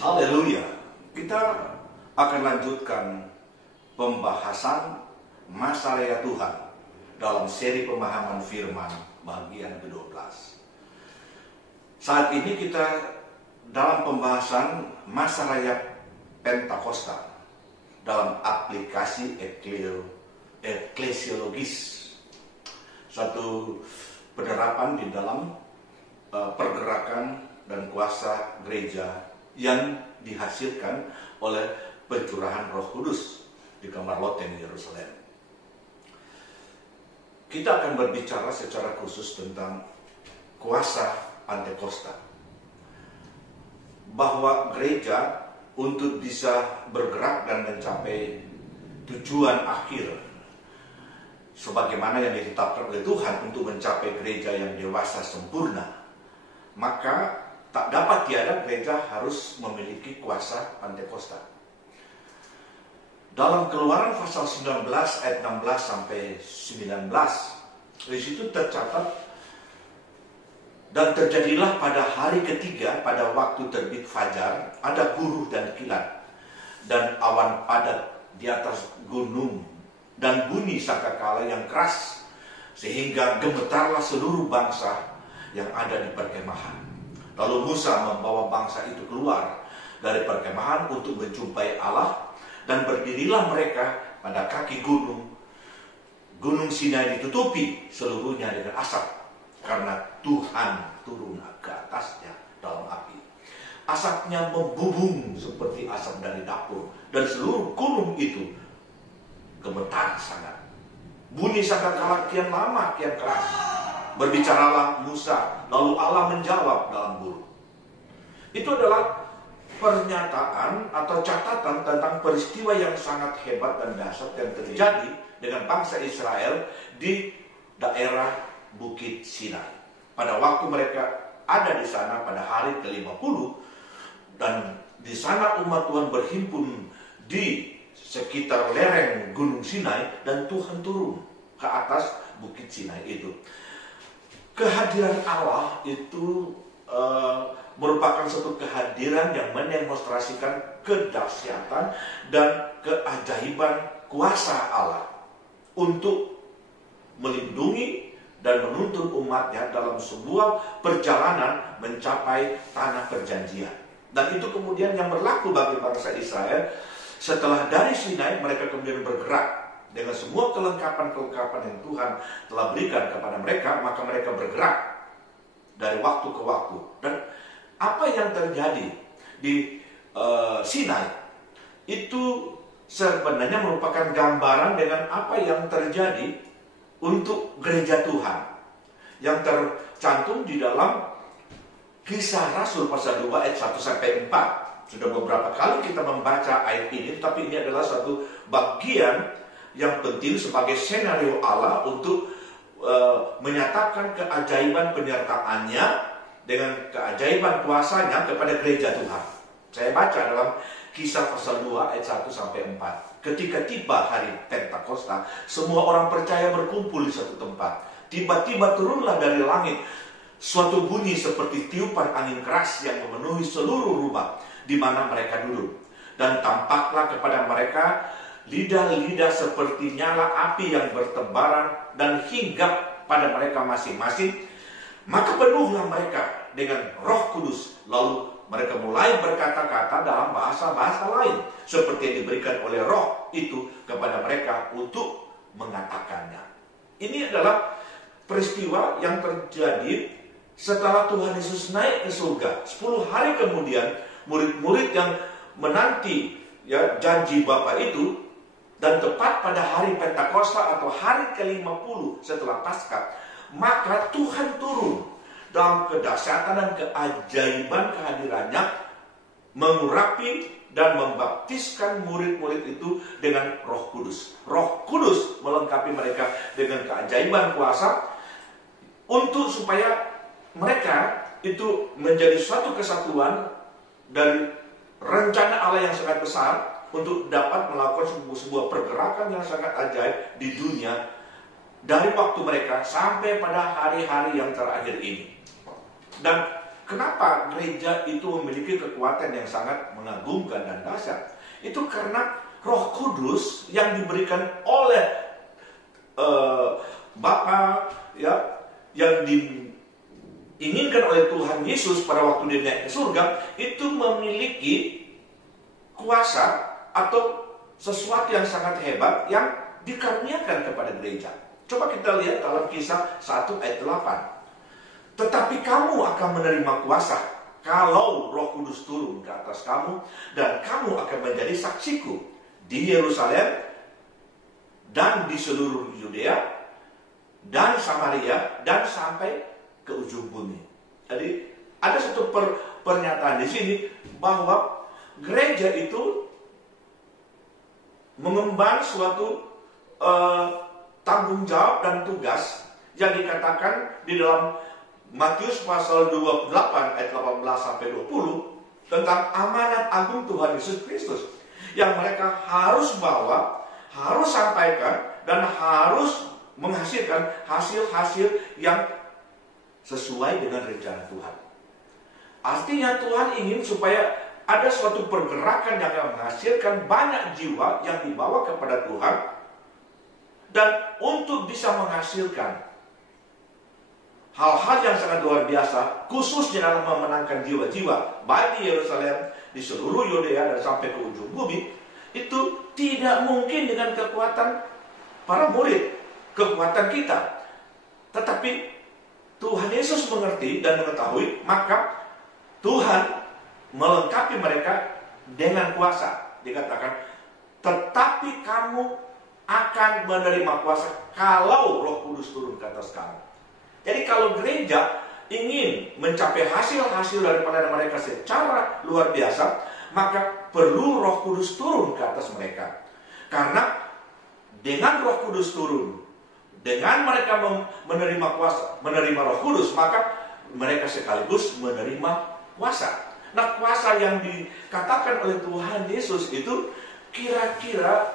Haleluya. Kita akan lanjutkan pembahasan masa raya Tuhan dalam seri pemahaman firman bagian ke-12. Saat ini kita dalam pembahasan masa raya Pentakosta dalam aplikasi eklesiologis, suatu penerapan di dalam pergerakan dan kuasa gereja yang dihasilkan oleh pencurahan Roh Kudus di kamar loteng Yerusalem. Kita akan berbicara secara khusus tentang kuasa Pentakosta, bahwa gereja untuk bisa bergerak dan mencapai tujuan akhir sebagaimana yang ditetapkan oleh Tuhan untuk mencapai gereja yang dewasa sempurna, maka tak dapat tiada gereja harus memiliki kuasa Pentakosta. Dalam Keluaran pasal 19 ayat 16 sampai 19, di situ tercatat, dan terjadilah pada hari ketiga pada waktu terbit fajar ada buruh dan kilat dan awan padat di atas gunung dan bunyi sangkakala yang keras sehingga gemetarlah seluruh bangsa yang ada di perkemahan. Lalu Musa membawa bangsa itu keluar dari perkemahan untuk menjumpai Allah, dan berdirilah mereka pada kaki gunung. Gunung Sinai ditutupi seluruhnya dengan asap, karena Tuhan turun ke atasnya dalam api. Asapnya membubung seperti asap dari dapur, dan seluruh gunung itu gemetar sangat. Bunyi sangkakala kian lama kian keras. Berbicaralah Musa, lalu Allah menjawab dalam burung. Itu adalah pernyataan atau catatan tentang peristiwa yang sangat hebat dan dahsyat yang terjadi dengan bangsa Israel di daerah Bukit Sinai. Pada waktu mereka ada di sana pada hari ke-50, dan di sana umat Tuhan berhimpun di sekitar lereng Gunung Sinai, dan Tuhan turun ke atas Bukit Sinai itu. Kehadiran Allah itu merupakan suatu kehadiran yang mendemonstrasikan kedahsyatan dan keajaiban kuasa Allah untuk melindungi dan menuntun umatnya dalam sebuah perjalanan mencapai tanah perjanjian. Dan itu kemudian yang berlaku bagi bangsa Israel. Setelah dari Sinai, mereka kemudian bergerak dengan semua kelengkapan-kelengkapan yang Tuhan telah berikan kepada mereka, maka mereka bergerak dari waktu ke waktu. Dan apa yang terjadi di Sinai itu sebenarnya merupakan gambaran dengan apa yang terjadi untuk gereja Tuhan yang tercantum di dalam Kisah Rasul pasal 2 ayat 1 sampai 4. Sudah beberapa kali kita membaca ayat ini, tapi ini adalah satu bagian yang penting sebagai senario Allah untuk menyatakan keajaiban penyertaannya dengan keajaiban kuasanya kepada gereja Tuhan. Saya baca dalam Kisah pasal 2 ayat 1 sampai 4. Ketika tiba hari Pentakosta, semua orang percaya berkumpul di satu tempat. Tiba-tiba turunlah dari langit suatu bunyi seperti tiupan angin keras yang memenuhi seluruh rumah di mana mereka duduk. Dan tampaklah kepada mereka lidah-lidah seperti nyala api yang bertebaran dan hinggap pada mereka masing-masing. Maka penuhlah mereka dengan Roh Kudus. Lalu mereka mulai berkata-kata dalam bahasa-bahasa lain seperti yang diberikan oleh Roh itu kepada mereka untuk mengatakannya. Ini adalah peristiwa yang terjadi setelah Tuhan Yesus naik ke surga. 10 hari kemudian murid-murid yang menanti janji Bapa itu, dan tepat pada hari Pentakosta atau hari ke-50 setelah Paskah, maka Tuhan turun dalam kedahsyatan dan keajaiban kehadirannya, mengurapi dan membaptiskan murid-murid itu dengan Roh Kudus. Roh Kudus melengkapi mereka dengan keajaiban kuasa untuk supaya mereka itu menjadi suatu kesatuan dari rencana Allah yang sangat besar untuk dapat melakukan sebuah pergerakan yang sangat ajaib di dunia dari waktu mereka sampai pada hari-hari yang terakhir ini. Dan Kenapa gereja itu memiliki kekuatan yang sangat mengagumkan dan dahsyat? Itu karena Roh Kudus yang diberikan oleh Bapa, ya, yang diinginkan oleh Tuhan Yesus pada waktu dia naik ke surga, itu memiliki kuasa atau sesuatu yang sangat hebat yang dikaruniakan kepada gereja. Coba kita lihat dalam Kisah 1 ayat 8. Tetapi kamu akan menerima kuasa kalau Roh Kudus turun ke atas kamu, dan kamu akan menjadi saksiku di Yerusalem dan di seluruh Yudea dan Samaria dan sampai ke ujung bumi. Jadi ada satu pernyataan di sini bahwa gereja itu mengemban suatu tanggung jawab dan tugas yang dikatakan di dalam Matius pasal 28 ayat 18 sampai 20 tentang amanat agung Tuhan Yesus Kristus yang mereka harus bawa, harus sampaikan, dan harus menghasilkan hasil-hasil yang sesuai dengan rencana Tuhan. Artinya Tuhan ingin supaya ada suatu pergerakan yang menghasilkan banyak jiwa yang dibawa kepada Tuhan, dan untuk bisa menghasilkan hal-hal yang sangat luar biasa, khususnya dalam memenangkan jiwa-jiwa, baik di Yerusalem, di seluruh Yudea, dan sampai ke ujung bumi, itu tidak mungkin dengan kekuatan para murid, kekuatan kita. Tetapi Tuhan Yesus mengerti dan mengetahui, maka Tuhan melengkapi mereka dengan kuasa. Dikatakan, tetapi kamu akan menerima kuasa kalau Roh Kudus turun ke atas kamu. Jadi kalau gereja ingin mencapai hasil-hasil daripada mereka secara luar biasa, maka perlu Roh Kudus turun ke atas mereka. Karena dengan Roh Kudus turun, dengan mereka menerima kuasa, menerima Roh Kudus, maka mereka sekaligus menerima kuasa. Nah, kuasa yang dikatakan oleh Tuhan Yesus itu kira-kira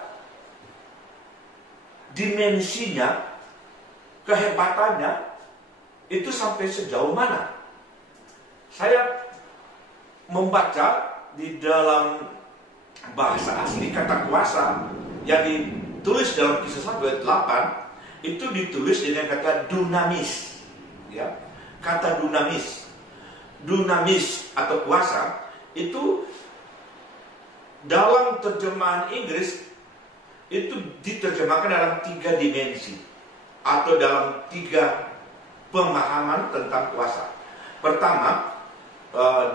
dimensinya, kehebatannya itu sampai sejauh mana? Saya membaca di dalam bahasa asli kata kuasa yang ditulis dalam Kisah 1 ayat 8 itu ditulis dengan kata dunamis, ya. Kata dunamis. Dunamis atau kuasa itu dalam terjemahan Inggris itu diterjemahkan dalam 3 dimensi atau dalam 3 pemahaman tentang kuasa. Pertama,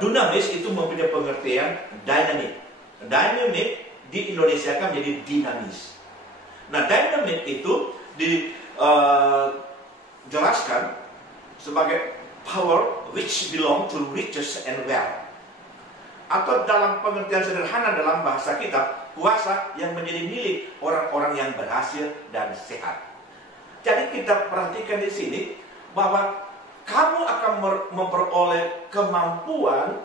dunamis itu mempunyai pengertian dynamic. Dynamic di Indonesia kan menjadi dinamis. Nah, dynamic itu dijelaskan sebagai power which belong to riches and wealth. Atau dalam pengertian sederhana dalam bahasa kita, kuasa yang menjadi milik orang-orang yang berhasil dan sehat. Jadi kita perhatikan di sini bahwa kamu akan memperoleh kemampuan,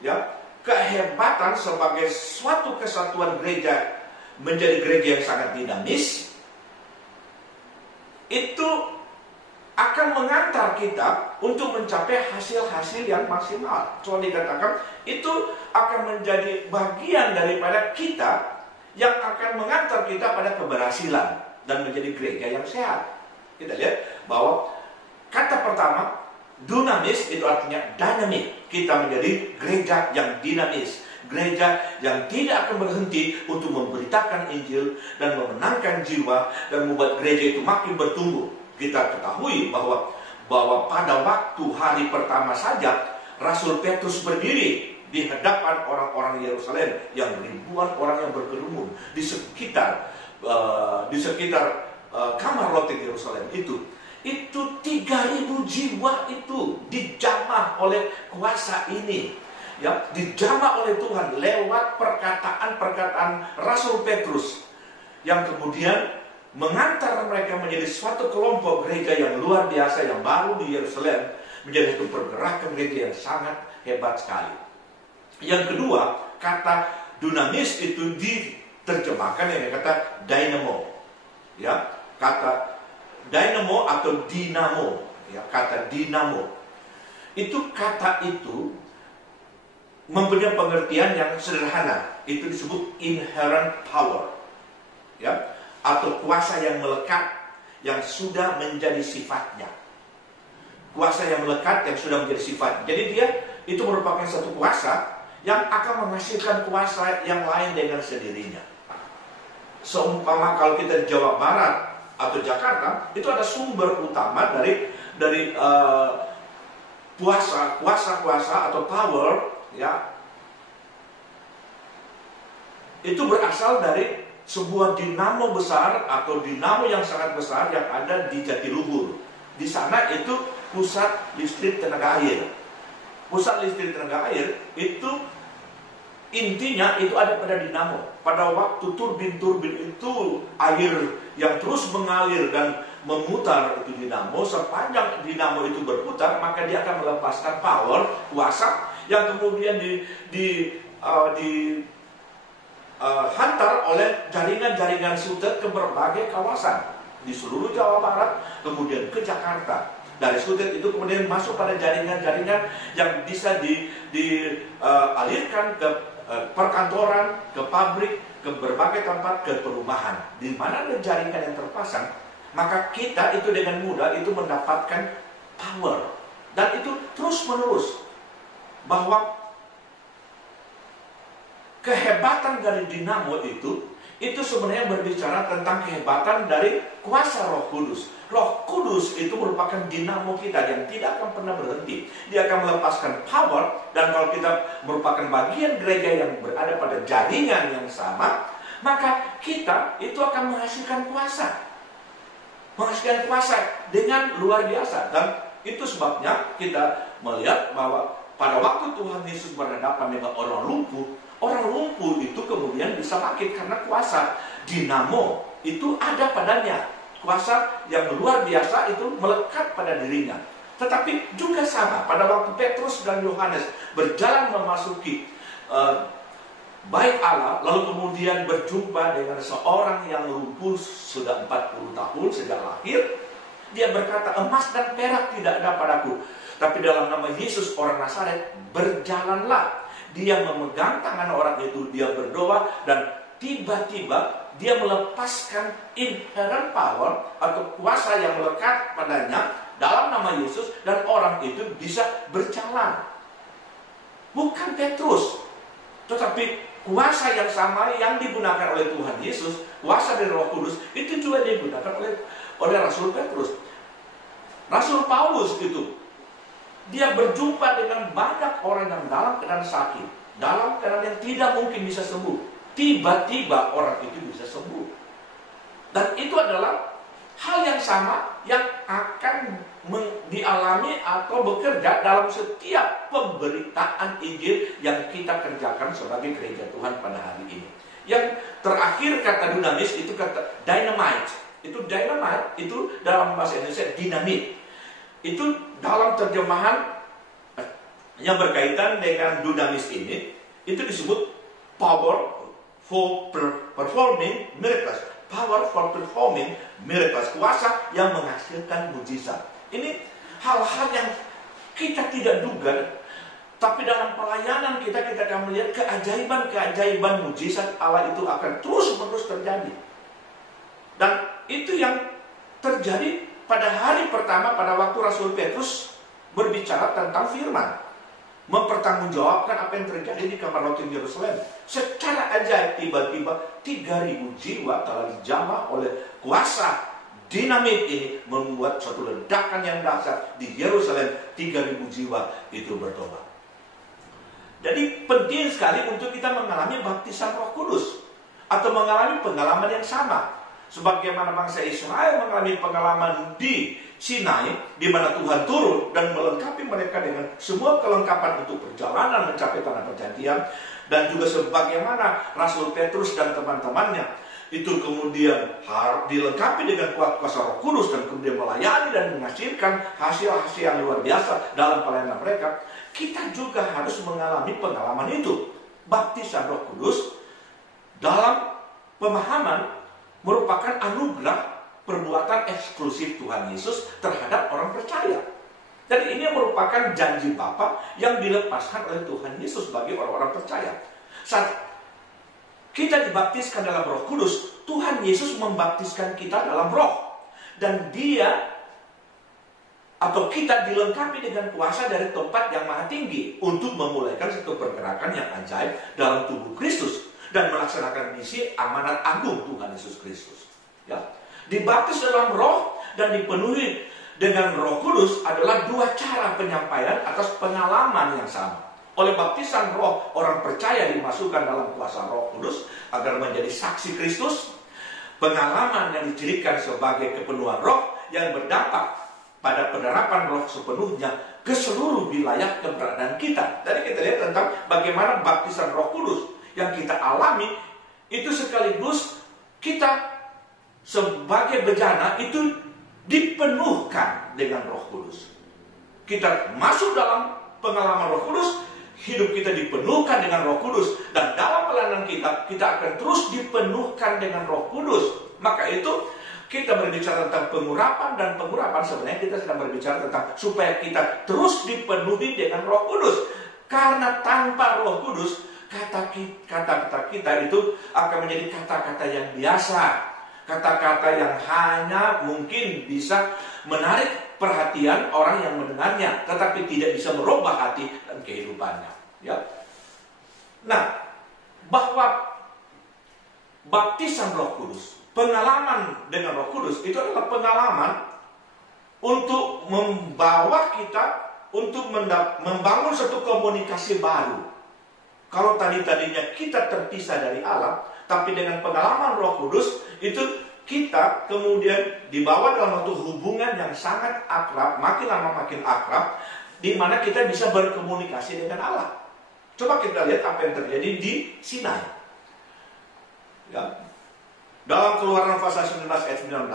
ya, kehebatan sebagai suatu kesatuan gereja menjadi gereja yang sangat dinamis. Itu akan mengantar kita untuk mencapai hasil-hasil yang maksimal. Soalnya dikatakan itu akan menjadi bagian daripada kita yang akan mengantar kita pada keberhasilan dan menjadi gereja yang sehat. Kita lihat bahwa kata pertama, dunamis, itu artinya dynamic. Kita menjadi gereja yang dinamis. Gereja yang tidak akan berhenti untuk memberitakan Injil dan memenangkan jiwa dan membuat gereja itu makin bertumbuh. Kita ketahui bahwa pada waktu hari pertama saja, Rasul Petrus berdiri di hadapan orang-orang Yerusalem yang ribuan orang yang berkerumun di sekitar kamar lotek Yerusalem itu 3.000 jiwa itu dijamah oleh kuasa ini, ya, dijamah oleh Tuhan lewat perkataan-perkataan Rasul Petrus yang kemudian mengantar mereka menjadi suatu kelompok gereja yang luar biasa yang baru di Yerusalem, menjadi satu pergerakan gereja yang sangat hebat sekali. Yang kedua, kata dunamis itu diterjemahkan dengan kata dynamo, ya, kata dynamo atau dinamo, ya, kata dinamo. Itu kata itu mempunyai pengertian yang sederhana. Itu disebut inherent power, ya, atau kuasa yang melekat yang sudah menjadi sifatnya. Kuasa yang melekat yang sudah menjadi sifat. Jadi dia itu merupakan satu kuasa yang akan menghasilkan kuasa yang lain dengan sendirinya. Seumpama kalau kita di Jawa Barat atau Jakarta, itu ada sumber utama dari kuasa atau power, ya. Itu berasal dari sebuah dinamo besar atau dinamo yang sangat besar yang ada di Jatiluhur. Di sana itu pusat listrik tenaga air. Pusat listrik tenaga air itu intinya itu ada pada dinamo. Pada waktu turbin-turbin itu air yang terus mengalir dan memutar itu dinamo, sepanjang dinamo itu berputar, maka dia akan melepaskan power, kuasa yang kemudian hantar oleh jaringan-jaringan Sutet ke berbagai kawasan di seluruh Jawa Barat, kemudian ke Jakarta. Dari Sutet itu kemudian masuk pada jaringan-jaringan yang bisa dialirkan ke perkantoran, ke pabrik, ke berbagai tempat, ke perumahan. Di mana ada jaringan yang terpasang, maka kita itu dengan mudah itu mendapatkan power. Dan itu terus menerus. Bahwa kehebatan dari dinamo itu sebenarnya berbicara tentang kehebatan dari kuasa Roh Kudus. Roh Kudus itu merupakan dinamo kita yang tidak akan pernah berhenti. Dia akan melepaskan power, dan kalau kita merupakan bagian gereja yang berada pada jaringan yang sama, maka kita itu akan menghasilkan kuasa. Menghasilkan kuasa dengan luar biasa. Dan itu sebabnya kita melihat bahwa pada waktu Tuhan Yesus berhadapan dengan orang lumpuh itu kemudian bisa bangkit karena kuasa dinamo itu ada padanya. Kuasa yang luar biasa itu melekat pada dirinya. Tetapi juga sama pada waktu Petrus dan Yohanes berjalan memasuki bait Allah, lalu kemudian berjumpa dengan seorang yang lumpuh sudah 40 tahun sejak lahir. Dia berkata, emas dan perak tidak ada padaku, tapi dalam nama Yesus orang Nazaret berjalanlah. Dia memegang tangan orang itu, dia berdoa, dan tiba-tiba dia melepaskan inherent power atau kuasa yang melekat padanya dalam nama Yesus, dan orang itu bisa berjalan. Bukan Petrus, tetapi kuasa yang sama yang digunakan oleh Tuhan Yesus, kuasa dari Roh Kudus, itu juga digunakan oleh Rasul Petrus. Rasul Paulus itu, dia berjumpa dengan banyak orang yang dalam keadaan sakit, dalam keadaan yang tidak mungkin bisa sembuh. Tiba-tiba orang itu bisa sembuh. Dan itu adalah hal yang sama yang akan dialami atau bekerja dalam setiap pemberitaan Injil yang kita kerjakan sebagai gereja Tuhan pada hari ini. Yang terakhir kata dunamis itu kata dynamite. Itu dynamite itu dalam bahasa Indonesia dinamit. Itu dalam terjemahan yang berkaitan dengan dunamis ini, itu disebut power for performing miracles. Power for performing miracles. Kuasa yang menghasilkan mujizat. Ini hal-hal yang kita tidak duga, tapi dalam pelayanan kita akan melihat keajaiban-keajaiban mujizat Allah itu akan terus-menerus terjadi. Dan itu yang terjadi pada hari pertama pada waktu Rasul Petrus berbicara tentang firman, mempertanggungjawabkan apa yang terjadi di kamar roti Yerusalem. Secara ajaib tiba-tiba 3.000 jiwa telah dijamah oleh kuasa dinamit ini, membuat suatu ledakan yang dahsyat di Yerusalem. 3.000 jiwa itu bertobat. Jadi penting sekali untuk kita mengalami baptisan Roh Kudus atau mengalami pengalaman yang sama. Sebagaimana bangsa Israel mengalami pengalaman di Sinai, di mana Tuhan turun dan melengkapi mereka dengan semua kelengkapan untuk perjalanan mencapai tanah perjanjian, dan juga sebagaimana Rasul Petrus dan teman-temannya itu kemudian dilengkapi dengan kuasa Roh Kudus dan kemudian melayani dan menghasilkan hasil-hasil yang luar biasa dalam pelayanan mereka. Kita juga harus mengalami pengalaman itu. Baptisan Roh Kudus dalam pemahaman merupakan anugerah perbuatan eksklusif Tuhan Yesus terhadap orang percaya. Dan ini merupakan janji Bapa yang dilepaskan oleh Tuhan Yesus bagi orang-orang percaya. Saat kita dibaptiskan dalam Roh Kudus, Tuhan Yesus membaptiskan kita dalam Roh. Dan Dia atau kita dilengkapi dengan kuasa dari tempat yang maha tinggi untuk memulaikan satu pergerakan yang ajaib dalam tubuh Kristus dan melaksanakan misi amanat agung Tuhan Yesus Kristus. Ya. Dibaptis dalam Roh dan dipenuhi dengan Roh Kudus adalah dua cara penyampaian atas pengalaman yang sama. Oleh baptisan Roh, orang percaya dimasukkan dalam kuasa Roh Kudus agar menjadi saksi Kristus. Pengalaman yang dicirikan sebagai kepenuhan Roh yang berdampak pada penerapan Roh sepenuhnya ke seluruh wilayah keberadaan kita. Tadi kita lihat tentang bagaimana baptisan Roh Kudus yang kita alami itu sekaligus kita sebagai bejana itu dipenuhkan dengan Roh Kudus. Kita masuk dalam pengalaman Roh Kudus, hidup kita dipenuhkan dengan Roh Kudus, dan dalam pelayanan kita akan terus dipenuhkan dengan Roh Kudus. Maka itu kita berbicara tentang pengurapan, dan pengurapan sebenarnya kita sedang berbicara tentang supaya kita terus dipenuhi dengan Roh Kudus. Karena tanpa Roh Kudus, kata-kata kita itu akan menjadi kata-kata yang biasa, kata-kata yang hanya mungkin bisa menarik perhatian orang yang mendengarnya, tetapi tidak bisa merubah hati dan kehidupannya. Ya. Nah, bahwa baptisan Roh Kudus, pengalaman dengan Roh Kudus itu adalah pengalaman untuk membawa kita untuk membangun satu komunikasi baru. Kalau tadinya kita terpisah dari Allah, tapi dengan pengalaman Roh Kudus itu kita kemudian dibawa dalam satu hubungan yang sangat akrab, makin lama makin akrab, di mana kita bisa berkomunikasi dengan Allah. Coba kita lihat apa yang terjadi di Sinai. Ya. Dalam Keluaran pasal 19 ayat 19,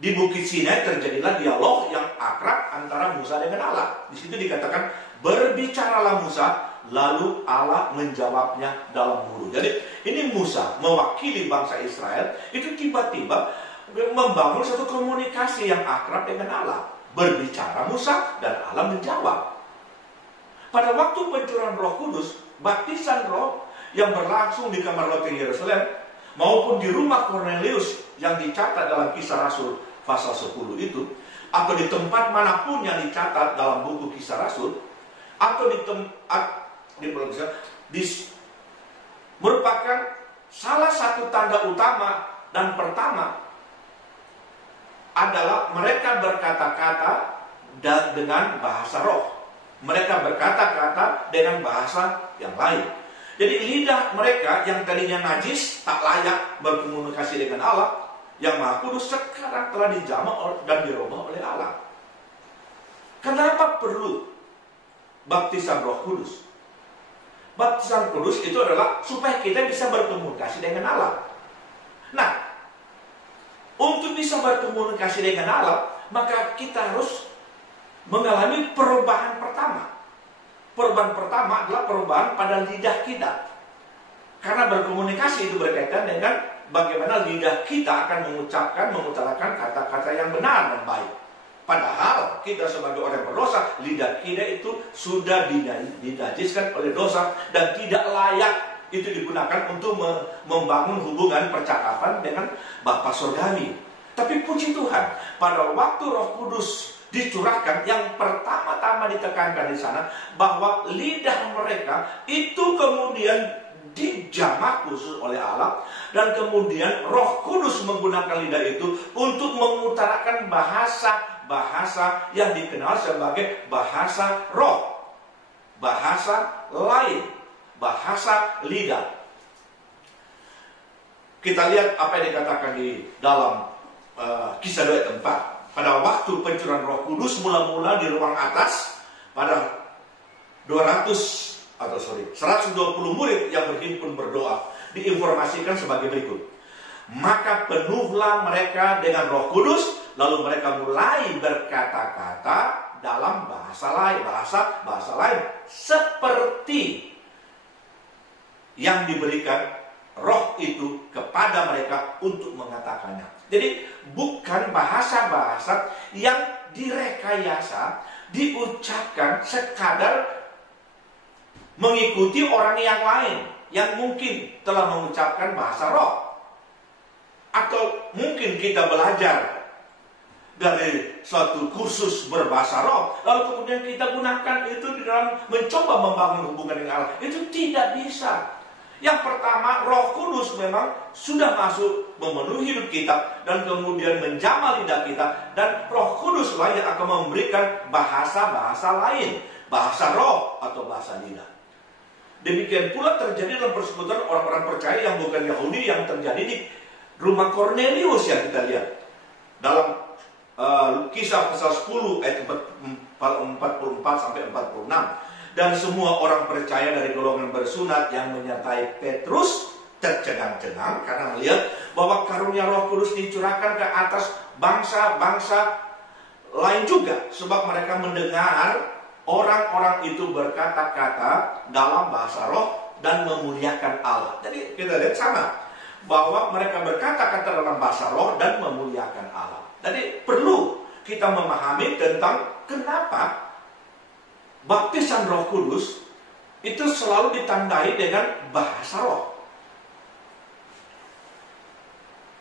di Bukit Sinai terjadilah dialog yang akrab antara Musa dengan Allah. Di situ dikatakan, berbicaralah Musa, lalu Allah menjawabnya dalam huruf. Jadi ini Musa mewakili bangsa Israel itu tiba-tiba membangun satu komunikasi yang akrab dengan Allah. Berbicara Musa dan Allah menjawab. Pada waktu pencurahan Roh Kudus, baptisan Roh yang berlangsung di kamar loteng Yerusalem maupun di rumah Kornelius yang dicatat dalam Kisah Rasul pasal 10 itu, atau di tempat manapun yang dicatat dalam buku Kisah Rasul, atau di tempat merupakan salah satu tanda utama dan pertama adalah mereka berkata-kata dengan bahasa roh. Mereka berkata-kata dengan bahasa yang lain. Jadi lidah mereka yang tadinya najis, tak layak berkomunikasi dengan Allah yang Maha Kudus, sekarang telah dijamah dan dirubah oleh Allah. Kenapa perlu baptisan Roh Kudus? Baptisan Kudus itu adalah supaya kita bisa berkomunikasi dengan Allah. Nah, untuk bisa berkomunikasi dengan Allah, maka kita harus mengalami perubahan pertama. Perubahan pertama adalah perubahan pada lidah kita. Karena berkomunikasi itu berkaitan dengan bagaimana lidah kita akan mengutarakan kata-kata yang benar dan baik. Padahal kita sebagai orang berdosa, lidah kita itu sudah dinajiskan oleh dosa dan tidak layak itu digunakan untuk membangun hubungan percakapan dengan Bapa Surgawi. Tapi puji Tuhan, pada waktu Roh Kudus dicurahkan, yang pertama-tama ditekankan di sana bahwa lidah mereka itu kemudian dijamah khusus oleh Allah, dan kemudian Roh Kudus menggunakan lidah itu untuk mengutarakan bahasa yang dikenal sebagai bahasa roh, bahasa lain, bahasa lidah. Kita lihat apa yang dikatakan di dalam Kisah 2 ayat 4. Pada waktu pencurahan Roh Kudus mula-mula di ruang atas, pada 120 murid yang berhimpun berdoa diinformasikan sebagai berikut. Maka penuhlah mereka dengan Roh Kudus, lalu mereka mulai berkata-kata dalam bahasa lain seperti yang diberikan Roh itu kepada mereka untuk mengatakannya. Jadi bukan bahasa-bahasa yang direkayasa, diucapkan sekadar mengikuti orang yang lain yang mungkin telah mengucapkan bahasa roh. Atau mungkin kita belajar dari suatu kursus berbahasa roh, lalu kemudian kita gunakan itu di dalam mencoba membangun hubungan dengan Allah. Itu tidak bisa. Yang pertama, Roh Kudus memang sudah masuk memenuhi hidup kita dan kemudian menjamah lidah kita, dan Roh Kudus lah yang akan memberikan bahasa-bahasa lain, bahasa roh atau bahasa lidah. Demikian pula terjadi dalam persekutuan orang-orang percaya yang bukan Yahudi yang terjadi di rumah Kornelius yang kita lihat dalam Kisah pasal 10 ayat 44 sampai 46. Dan semua orang percaya dari golongan bersunat yang menyertai Petrus tercengang-cengang karena melihat bahwa karunia Roh Kudus dicurahkan ke atas bangsa-bangsa lain juga, sebab mereka mendengar orang-orang itu berkata-kata dalam bahasa roh dan memuliakan Allah. Jadi kita lihat sama, bahwa mereka berkata-kata dalam bahasa roh dan memuliakan Allah. Jadi perlu kita memahami tentang kenapa baptisan Roh Kudus itu selalu ditandai dengan bahasa roh.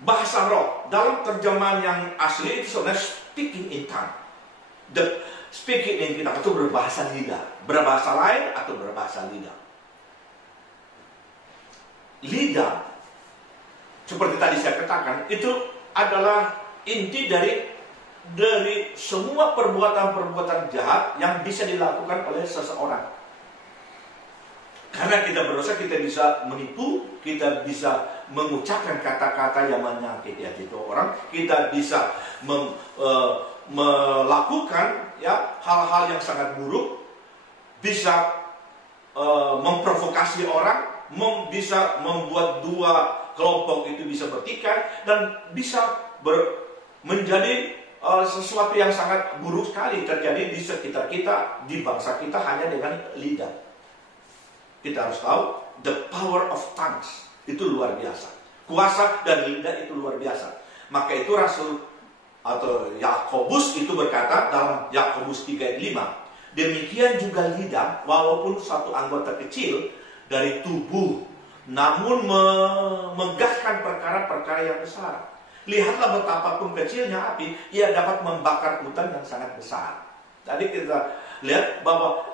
Bahasa roh dalam terjemahan yang asli itu sebenarnya speaking in tongue. The speaking in tongue itu berbahasa lidah, berbahasa lain atau berbahasa lidah. Lidah, seperti tadi saya katakan, itu adalah inti dari semua perbuatan-perbuatan jahat yang bisa dilakukan oleh seseorang. Karena kita berdosa, kita bisa menipu, kita bisa mengucapkan kata-kata yang menyakiti hati orang, kita bisa melakukan ya hal-hal yang sangat buruk, bisa memprovokasi orang, bisa membuat dua kelompok itu bisa bertikai, dan bisa menjadi sesuatu yang sangat buruk sekali terjadi di sekitar kita, di bangsa kita, hanya dengan lidah. Kita harus tahu the power of tongues itu luar biasa. Kuasa dari lidah itu luar biasa. Maka itu Rasul atau Yakobus itu berkata dalam Yakobus 3 ayat 5, demikian juga lidah, walaupun satu anggota kecil dari tubuh, namun megahkan perkara-perkara yang besar. Lihatlah betapapun kecilnya api, ia dapat membakar hutan yang sangat besar. Tadi kita lihat bahwa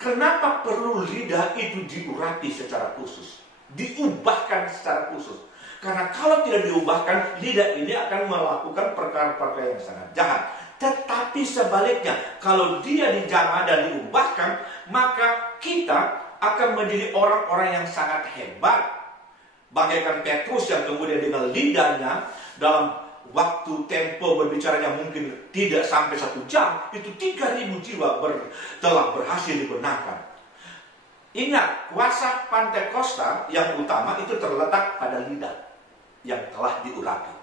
kenapa perlu lidah itu diurapi secara khusus, diubahkan secara khusus. Karena kalau tidak diubahkan, lidah ini akan melakukan perkara-perkara yang sangat jahat. Tetapi sebaliknya, kalau dia dijamah dan diubahkan, maka kita akan menjadi orang-orang yang sangat hebat. Bagaikan Petrus yang kemudian dengan lidahnya dalam waktu tempo berbicaranya mungkin tidak sampai 1 jam, itu 3.000 jiwa telah berhasil dibenarkan. Ingat, kuasa Pantekosta yang utama itu terletak pada lidah yang telah diurapi.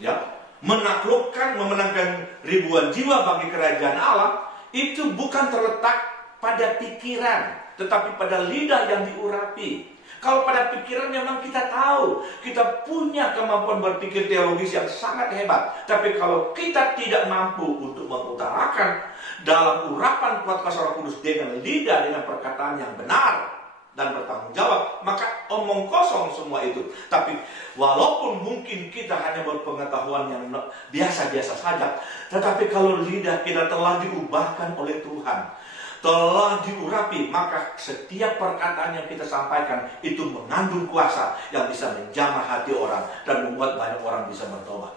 Ya, menaklukkan, memenangkan ribuan jiwa bagi kerajaan Allah itu bukan terletak pada pikiran, tetapi pada lidah yang diurapi. Kalau pada pikiran memang kita tahu, kita punya kemampuan berpikir teologis yang sangat hebat. Tapi kalau kita tidak mampu untuk mengutarakan dalam urapan kuat kuasa Roh Kudus dengan lidah, dengan perkataan yang benar dan bertanggung jawab, maka omong kosong semua itu. Tapi walaupun mungkin kita hanya berpengetahuan yang biasa-biasa saja, tetapi kalau lidah kita telah diubahkan oleh Tuhan, telah diurapi, maka setiap perkataan yang kita sampaikan itu mengandung kuasa yang bisa menjamah hati orang dan membuat banyak orang bisa bertobat.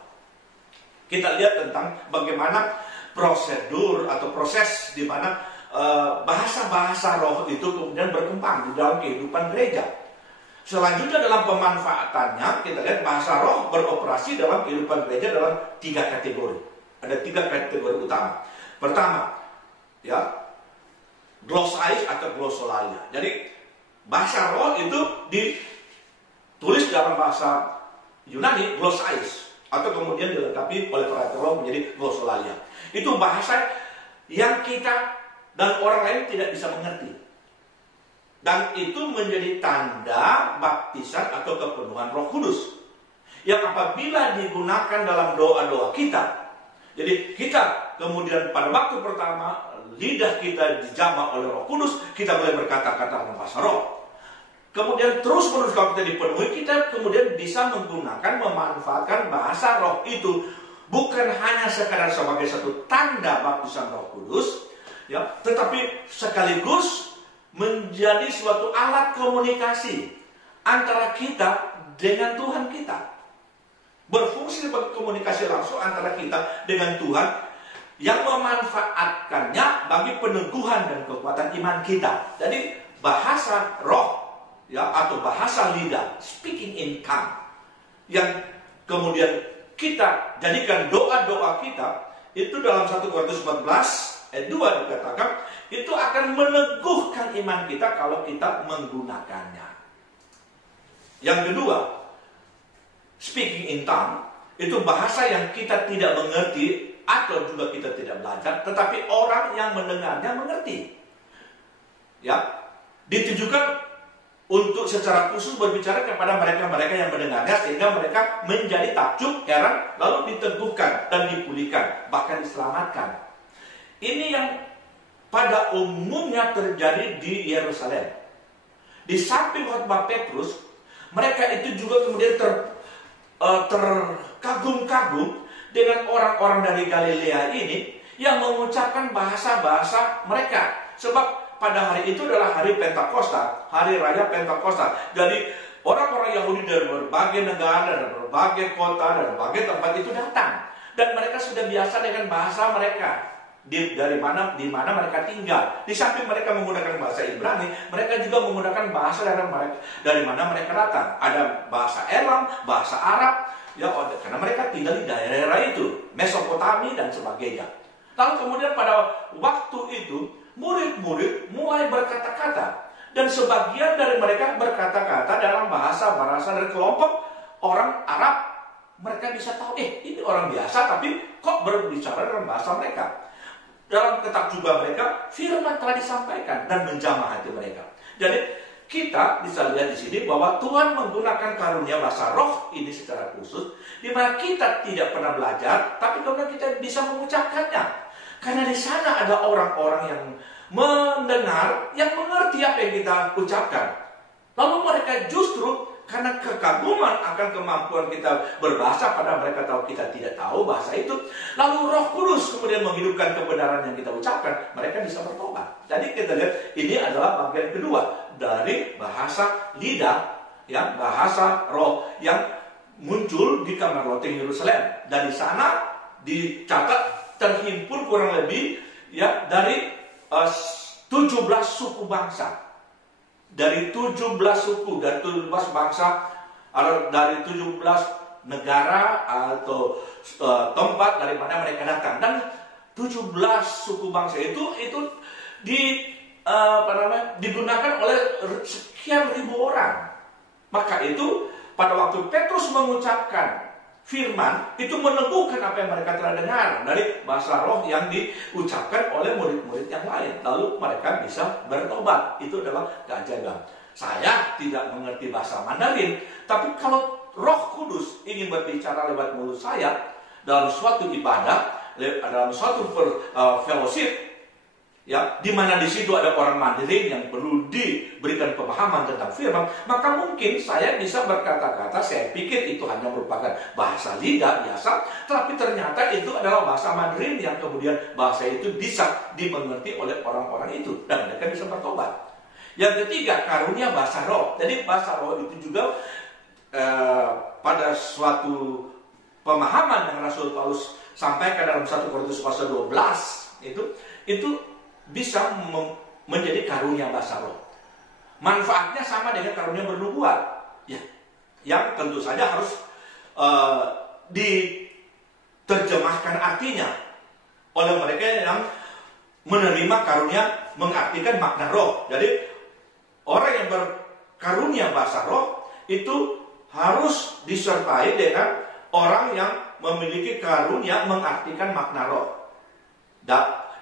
Kita lihat tentang bagaimana prosedur atau proses di mana bahasa-bahasa roh itu kemudian berkembang di dalam kehidupan gereja. Selanjutnya dalam pemanfaatannya, kita lihat bahasa roh beroperasi dalam kehidupan gereja dalam 3 kategori. Ada 3 kategori utama. Pertama, ya, glossais atau glossolalia. Jadi bahasa roh itu ditulis dalam bahasa Yunani glossais, atau kemudian dilengkapi oleh peraturan roh menjadi glossolalia. Itu bahasa yang kita dan orang lain tidak bisa mengerti. Dan itu menjadi tanda baptisan atau kepenuhan Roh Kudus, yang apabila digunakan dalam doa-doa kita, Jadi kita kemudian pada waktu pertama lidah kita dijamah oleh Roh Kudus, kita boleh berkata-kata dalam bahasa roh. Kemudian terus menerus kalau kita dipenuhi, kita kemudian bisa menggunakan, memanfaatkan bahasa roh itu bukan hanya sekadar sebagai satu tanda baptisan Roh Kudus, ya, tetapi sekaligus menjadi suatu alat komunikasi antara kita dengan Tuhan kita. Berfungsi sebagai komunikasi langsung antara kita dengan Tuhan yang memanfaatkannya bagi peneguhan dan kekuatan iman kita. Jadi bahasa roh, ya, atau bahasa lidah, speaking in tongue, yang kemudian kita jadikan doa-doa kita, itu dalam 1 Korintus 14 ayat 2 dikatakan, itu akan meneguhkan iman kita kalau kita menggunakannya. Yang kedua, speaking in tongue, itu bahasa yang kita tidak mengerti atau juga kita tidak belajar, tetapi orang yang mendengarnya mengerti. Ya, ditujukan untuk secara khusus berbicara kepada mereka-mereka yang mendengarnya, sehingga mereka menjadi takjub, heran, lalu diteguhkan dan dipulihkan, bahkan diselamatkan. Ini yang pada umumnya terjadi di Yerusalem. Di samping khotbah Petrus, mereka itu juga kemudian terkagum-kagum dengan orang-orang dari Galilea ini yang mengucapkan bahasa-bahasa mereka. Sebab pada hari itu adalah hari Pentakosta, hari raya Pentakosta. Jadi orang-orang Yahudi dari berbagai negara, dari berbagai kota, dari berbagai tempat itu datang, dan mereka sudah biasa dengan bahasa mereka di mana mereka tinggal. Di samping mereka menggunakan bahasa Ibrani, mereka juga menggunakan bahasa dari mana mereka datang. Ada bahasa Elam, bahasa Arab, ya, karena mereka tinggal di daerah itu, Mesopotamia dan sebagainya. Lalu kemudian pada waktu itu murid-murid mulai berkata-kata, dan sebagian dari mereka berkata-kata dalam bahasa dari kelompok orang Arab. Mereka bisa tahu, ini orang biasa tapi kok berbicara dalam bahasa mereka. Dalam ketakjuban mereka, firman telah disampaikan dan menjamah hati mereka. Jadi kita bisa lihat di sini bahwa Tuhan menggunakan karunia bahasa roh ini secara khusus, di mana kita tidak pernah belajar, tapi kemudian kita bisa mengucapkannya. Karena di sana ada orang-orang yang mendengar, yang mengerti apa yang kita ucapkan. Lalu mereka justru karena kekaguman akan kemampuan kita berbahasa, pada mereka tahu kita tidak tahu bahasa itu, lalu Roh Kudus kemudian menghidupkan kebenaran yang kita ucapkan, mereka bisa bertobat. Jadi kita lihat ini adalah bagian kedua dari bahasa lidah, ya, bahasa roh yang muncul di kamar loteng Yerusalem. Dari sana dicatat terhimpun kurang lebih, ya, dari 17 suku bangsa. Dari 17 suku, dari 17 bangsa, dari 17 negara atau tempat dari mana mereka datang. Dan 17 suku bangsa itu digunakan oleh sekian ribu orang. Maka itu pada waktu Petrus mengucapkan firman, itu meneguhkan apa yang mereka telah dengar dari bahasa roh yang diucapkan oleh murid-murid yang lain. Lalu mereka bisa bertobat. Itu adalah keajaiban. Saya tidak mengerti bahasa Mandarin, tapi kalau Roh Kudus ingin berbicara lewat mulut saya dalam suatu ibadah, dalam suatu fellowship, ya, di mana di situ ada orang Mandarin yang perlu diberikan pemahaman tentang firman, maka mungkin saya bisa berkata-kata, saya pikir itu hanya merupakan bahasa lidah biasa, tapi ternyata itu adalah bahasa Mandarin yang kemudian bahasa itu bisa dimengerti oleh orang-orang itu, dan mereka bisa bertobat. Yang ketiga, karunia bahasa roh. Jadi bahasa roh itu juga pada suatu pemahaman yang Rasul Paulus sampaikan dalam 1 Korintus pasal 12 itu bisa menjadi karunia bahasa roh. Manfaatnya sama dengan karunia bernubuat, ya, yang tentu saja harus diterjemahkan artinya oleh mereka yang menerima karunia mengartikan makna roh. Jadi orang yang berkarunia bahasa roh itu harus disertai dengan orang yang memiliki karunia mengartikan makna roh.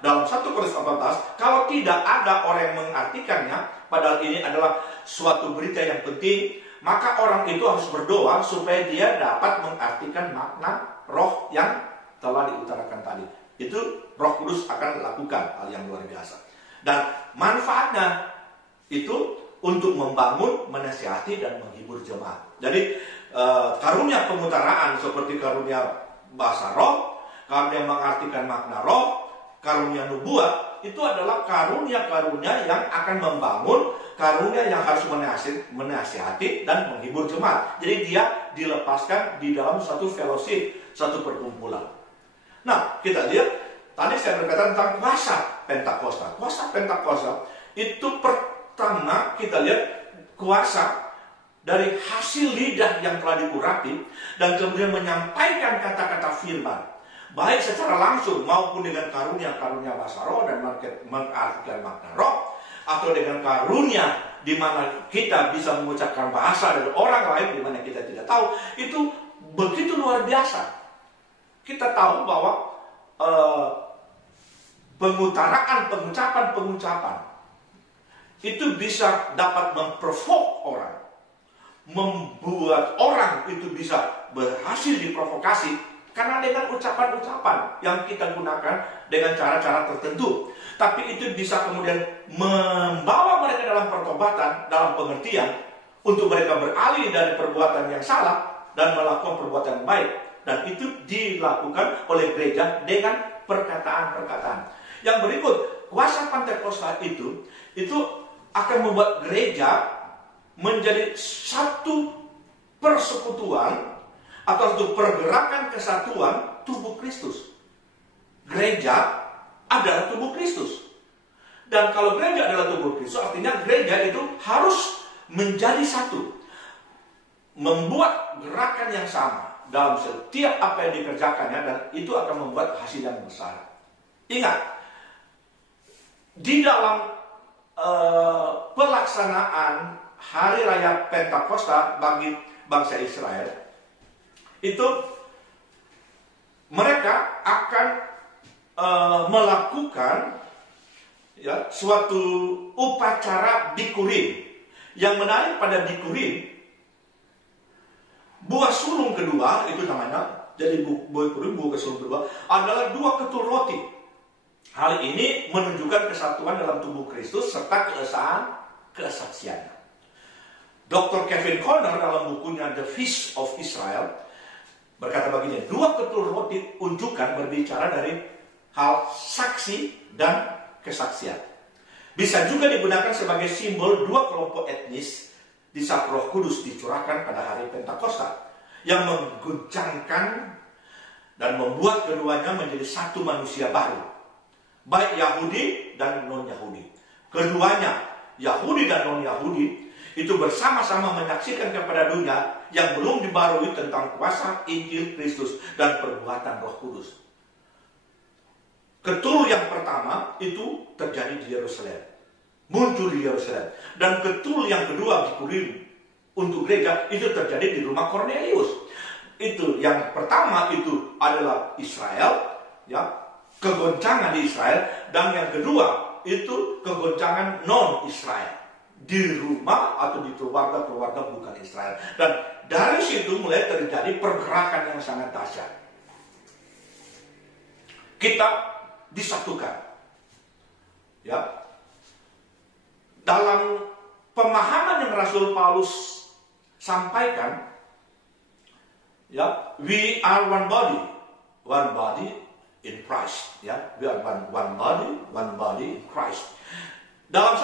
Dalam 1 Korintus 14, kalau tidak ada orang yang mengartikannya, padahal ini adalah suatu berita yang penting, maka orang itu harus berdoa supaya dia dapat mengartikan makna roh yang telah diutarakan tadi. Itu Roh Kudus akan lakukan hal yang luar biasa. Dan manfaatnya itu untuk membangun, menasihati, dan menghibur jemaat. Jadi karunia pemutaraan seperti karunia bahasa roh, karunia mengartikan makna roh, karunia nubuat, itu adalah karunia-karunia yang akan membangun, karunia yang harus menasihati dan menghibur jemaat. Jadi dia dilepaskan di dalam satu fellowship, satu perkumpulan. Nah, kita lihat, tadi saya berkata tentang kuasa Pentakosta. Kuasa Pentakosta itu pertama kita lihat kuasa dari hasil lidah yang telah diurapi dan kemudian menyampaikan kata-kata firman, baik secara langsung maupun dengan karunia-karunia bahasa roh dan mengartikan makna roh, atau dengan karunia di mana kita bisa mengucapkan bahasa dari orang lain di mana kita tidak tahu. Itu begitu luar biasa. Kita tahu bahwa pengucapan itu bisa dapat memprovoke orang, membuat orang itu bisa berhasil diprovokasi karena dengan ucapan-ucapan yang kita gunakan dengan cara-cara tertentu. Tapi itu bisa kemudian membawa mereka dalam pertobatan, dalam pengertian untuk mereka beralih dari perbuatan yang salah dan melakukan perbuatan baik. Dan itu dilakukan oleh gereja dengan perkataan-perkataan. Yang berikut, kuasa Pentakosta itu akan membuat gereja menjadi satu persekutuan atau satu pergerakan kesatuan tubuh Kristus. Gereja adalah tubuh Kristus. Dan kalau gereja adalah tubuh Kristus, artinya gereja itu harus menjadi satu, membuat gerakan yang sama dalam setiap apa yang dikerjakannya, dan itu akan membuat hasil yang besar. Ingat, di dalam pelaksanaan Hari Raya Pentakosta bagi bangsa Israel, itu mereka akan melakukan suatu upacara bikurim. Yang menarik pada bikurim, buah sulung kedua itu namanya. Jadi buah sulung kedua adalah 2 ketul roti. Hal ini menunjukkan kesatuan dalam tubuh Kristus serta kesaksiannya. Dr. Kevin Conner dalam bukunya The Feast of Israel berkata begini, 2 ketul roti unjukan berbicara dari hal saksi dan kesaksian. Bisa juga digunakan sebagai simbol 2 kelompok etnis di saat Roh Kudus dicurahkan pada hari Pentakosta, yang mengguncangkan dan membuat keduanya menjadi satu manusia baru, baik Yahudi dan non-Yahudi. Keduanya, Yahudi dan non-Yahudi, itu bersama-sama menyaksikan kepada dunia yang belum dibarui tentang kuasa Injil Kristus dan perbuatan Roh Kudus. Ketul yang pertama itu terjadi di Yerusalem, muncul di Yerusalem, dan ketul yang kedua bikurim untuk gereja itu terjadi di rumah Kornelius. Itu yang pertama itu adalah Israel, kegoncangan di Israel, dan yang kedua itu kegoncangan non Israel di rumah atau di keluarga-keluarga bukan Israel. Dan dari situ mulai terjadi pergerakan yang sangat dahsyat. Kita disatukan, dalam pemahaman yang Rasul Paulus sampaikan, we are one body in Christ, we are one body in Christ. Dalam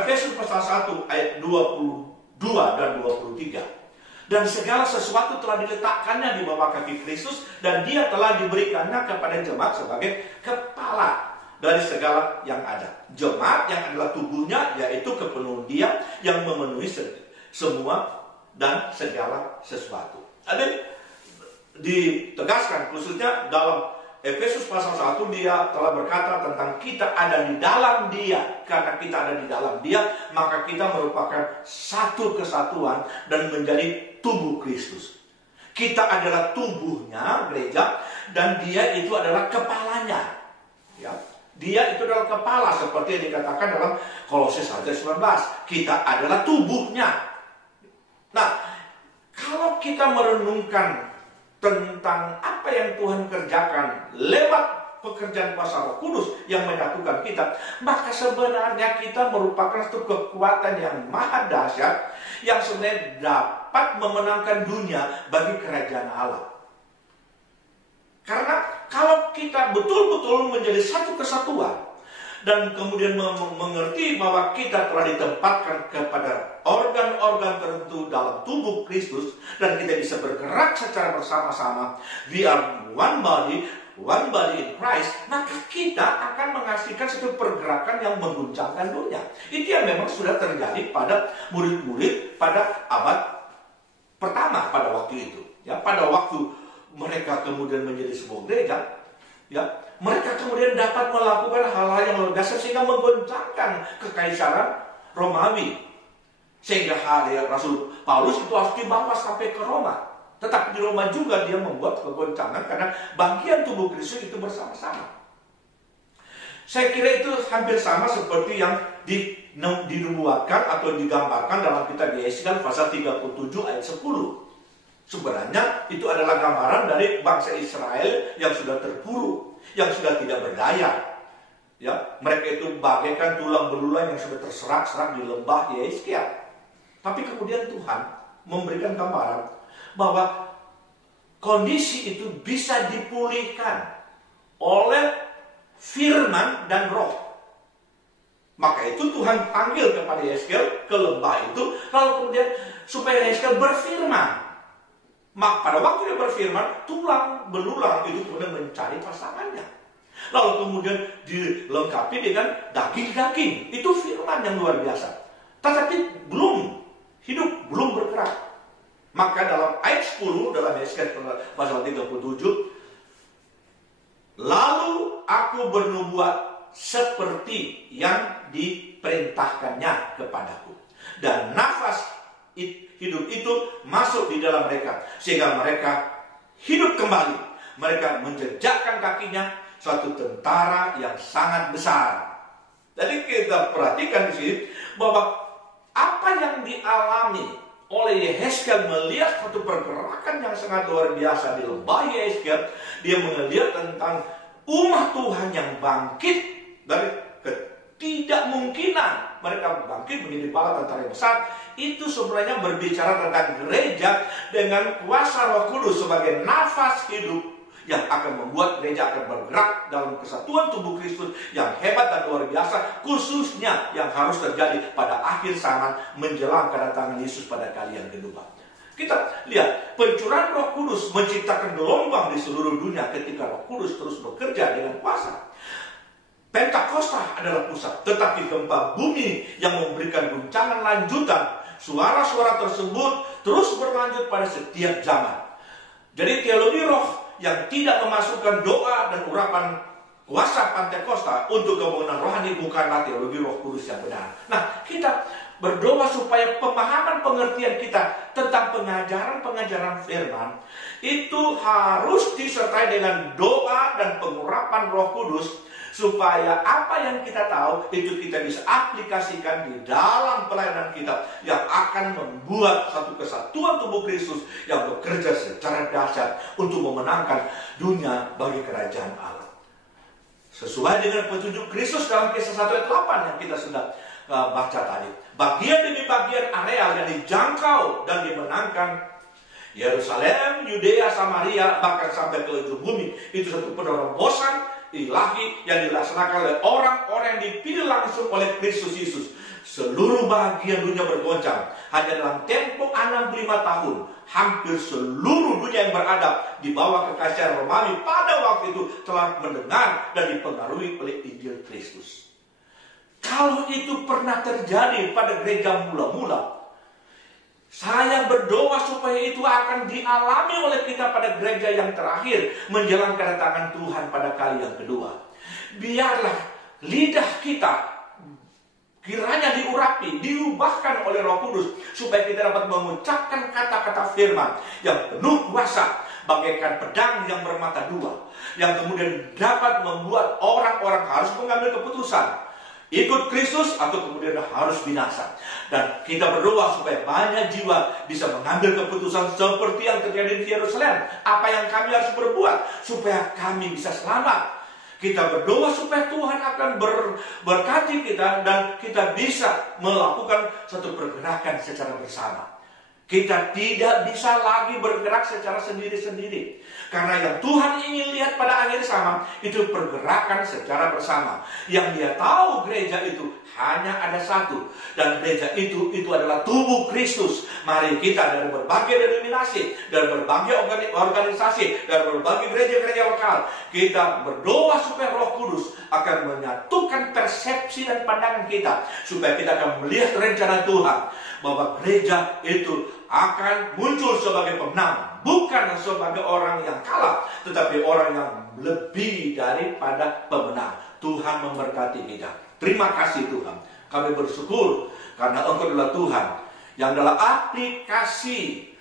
Efesus pasal 1 ayat 22 dan 23. Dan segala sesuatu telah diletakkannya di bawah kaki Kristus, dan dia telah diberikannya kepada jemaat sebagai kepala dari segala yang ada. Jemaat yang adalah tubuhnya, yaitu kepenuhan dia yang memenuhi semua dan segala sesuatu. Ada ditegaskan khususnya dalam Efesus pasal 1, dia telah berkata tentang kita ada di dalam dia. Karena kita ada di dalam dia, maka kita merupakan satu kesatuan dan menjadi tubuh Kristus. Kita adalah tubuhnya, gereja, dan dia itu adalah kepalanya. Dia itu adalah kepala, seperti yang dikatakan dalam Kolose 1:19. Kita adalah tubuhnya. Nah, kalau kita merenungkan tentang apa yang Tuhan kerjakan pekerjaan kuasa Roh Kudus yang menyatukan kita, maka sebenarnya kita merupakan satu kekuatan yang maha dahsyat yang sebenarnya dapat memenangkan dunia bagi kerajaan Allah. Karena kalau kita betul-betul menjadi satu kesatuan dan kemudian mengerti bahwa kita telah ditempatkan kepada organ-organ tertentu dalam tubuh Kristus dan kita bisa bergerak secara bersama-sama, we are one body in Christ, maka kita akan menghasilkan satu pergerakan yang mengguncangkan dunia. Itu yang memang sudah terjadi pada murid-murid pada abad pertama pada waktu itu. Ya, pada waktu mereka kemudian menjadi sebuah gereja, ya, mereka kemudian dapat melakukan hal-hal yang luar biasa sehingga menggoncangkan kekaisaran Romawi. Sehingga Rasul Paulus itu harus dibawa sampai ke Roma. Tetapi di Roma juga dia membuat kegoncangan karena bagian tubuh Kristus itu bersama-sama. Saya kira itu hampir sama seperti yang dinubuatkan atau digambarkan dalam kitab Yesaya pasal 37 ayat 10. Sebenarnya itu adalah gambaran dari bangsa Israel yang sudah terpuruk, yang sudah tidak berdaya. Ya, mereka itu bagaikan tulang belulang yang sudah terserak-serak di lembah Yesaya. Tapi kemudian Tuhan memberikan gambaran bahwa kondisi itu bisa dipulihkan oleh firman dan roh. Maka itu Tuhan panggil kepada Yesaya ke lembah itu, lalu kemudian supaya Yesaya berfirman. Maka pada waktu dia berfirman, tulang belulang itu kemudian mencari pasangannya. Lalu kemudian dilengkapi dengan daging-daging. Itu firman yang luar biasa. Tetapi belum hidup, belum bergerak. Maka dalam ayat 10 dalam Yesaya pasal 37, lalu aku bernubuat seperti yang diperintahkannya kepadaku, dan nafas hidup itu masuk di dalam mereka sehingga mereka hidup kembali. Mereka menjejakkan kakinya suatu tentara yang sangat besar. Jadi kita perhatikan di sini bahwa apa yang dialami oleh Yehezkiel melihat satu pergerakan yang sangat luar biasa di lembah Yehezkiel. Dia melihat tentang umat Tuhan yang bangkit dari ketidakmungkinan. Mereka bangkit menjadi bala tentara yang besar. Itu sebenarnya berbicara tentang gereja dengan kuasa Roh Kudus sebagai nafas hidup yang akan membuat gereja akan bergerak dalam kesatuan tubuh Kristus yang hebat dan luar biasa, khususnya yang harus terjadi pada akhir zaman menjelang kedatangan Yesus pada kali yang kedua. Kita lihat pencurahan Roh Kudus menciptakan gelombang di seluruh dunia ketika Roh Kudus terus bekerja dengan kuasa. Pentakosta adalah pusat, tetapi gempa bumi yang memberikan guncangan lanjutan. Suara-suara tersebut terus berlanjut pada setiap zaman. Jadi teologi roh yang tidak memasukkan doa dan urapan kuasa Pentakosta untuk kebangunan rohani bukanlah teologi Roh Kudus yang benar. Nah, kita berdoa supaya pemahaman pengertian kita tentang pengajaran-pengajaran firman itu harus disertai dengan doa dan pengurapan Roh Kudus, supaya apa yang kita tahu itu kita bisa aplikasikan di dalam pelayanan kita yang akan membuat satu kesatuan tubuh Kristus yang bekerja secara dahsyat untuk memenangkan dunia bagi kerajaan Allah. Sesuai dengan petunjuk Kristus dalam Kisah 1 ayat 8 yang kita sudah baca tadi. Bagian demi bagian areal yang dijangkau dan dimenangkan, Yerusalem, Yudea, Samaria, bahkan sampai ke ujung bumi, itu satu penerobosan ilahi yang dilaksanakan oleh orang-orang yang dipilih langsung oleh Kristus Yesus. Seluruh bagian dunia bergoncang. Hanya dalam tempo 65 tahun, hampir seluruh dunia yang beradab di bawah kekaisaran Romawi pada waktu itu telah mendengar dan dipengaruhi oleh Injil Kristus. Kalau itu pernah terjadi pada gereja mula-mula, saya berdoa supaya itu akan dialami oleh kita pada gereja yang terakhir menjelang kedatangan Tuhan pada kali yang kedua. Biarlah lidah kita kiranya diurapi, diubahkan oleh Roh Kudus supaya kita dapat mengucapkan kata-kata firman yang penuh kuasa bagaikan pedang yang bermata dua, yang kemudian dapat membuat orang-orang harus mengambil keputusan ikut Kristus atau kemudian harus binasa. Dan kita berdoa supaya banyak jiwa bisa mengambil keputusan seperti yang terjadi di Yerusalem. Apa yang kami harus berbuat supaya kami bisa selamat? Kita berdoa supaya Tuhan akan berkati kita dan kita bisa melakukan satu pergerakan secara bersama. Kita tidak bisa lagi bergerak secara sendiri-sendiri. Karena yang Tuhan ingin lihat pada akhir zaman itu pergerakan secara bersama. Yang Dia tahu gereja itu hanya ada satu. Dan gereja itu adalah tubuh Kristus. Mari kita dari berbagai denominasi, dari berbagai organisasi, dari berbagai gereja-gereja lokal, kita berdoa supaya Roh Kudus akan menyatukan persepsi dan pandangan kita. Supaya kita akan melihat rencana Tuhan. Bahwa gereja itu akan muncul sebagai pemenang, bukan sebagai orang yang kalah, tetapi orang yang lebih daripada pemenang. Tuhan memberkati kita. Terima kasih Tuhan. Kami bersyukur karena Engkau adalah Tuhan yang adalah aplikasi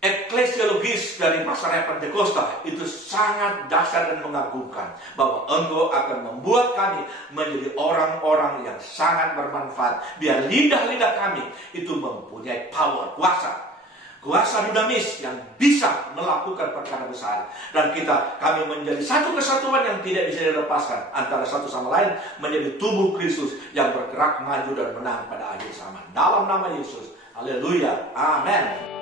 eklesiologis dari Pasaraya Pentakosta itu sangat dahsyat dan mengagumkan, bahwa Engkau akan membuat kami menjadi orang-orang yang sangat bermanfaat. Biar lidah-lidah kami itu mempunyai power, kuasa dinamis yang bisa melakukan perkara besar. Dan kami menjadi satu kesatuan yang tidak bisa dilepaskan antara satu sama lain, menjadi tubuh Kristus yang bergerak maju dan menang pada akhir zaman. Dalam nama Yesus, haleluya, amin.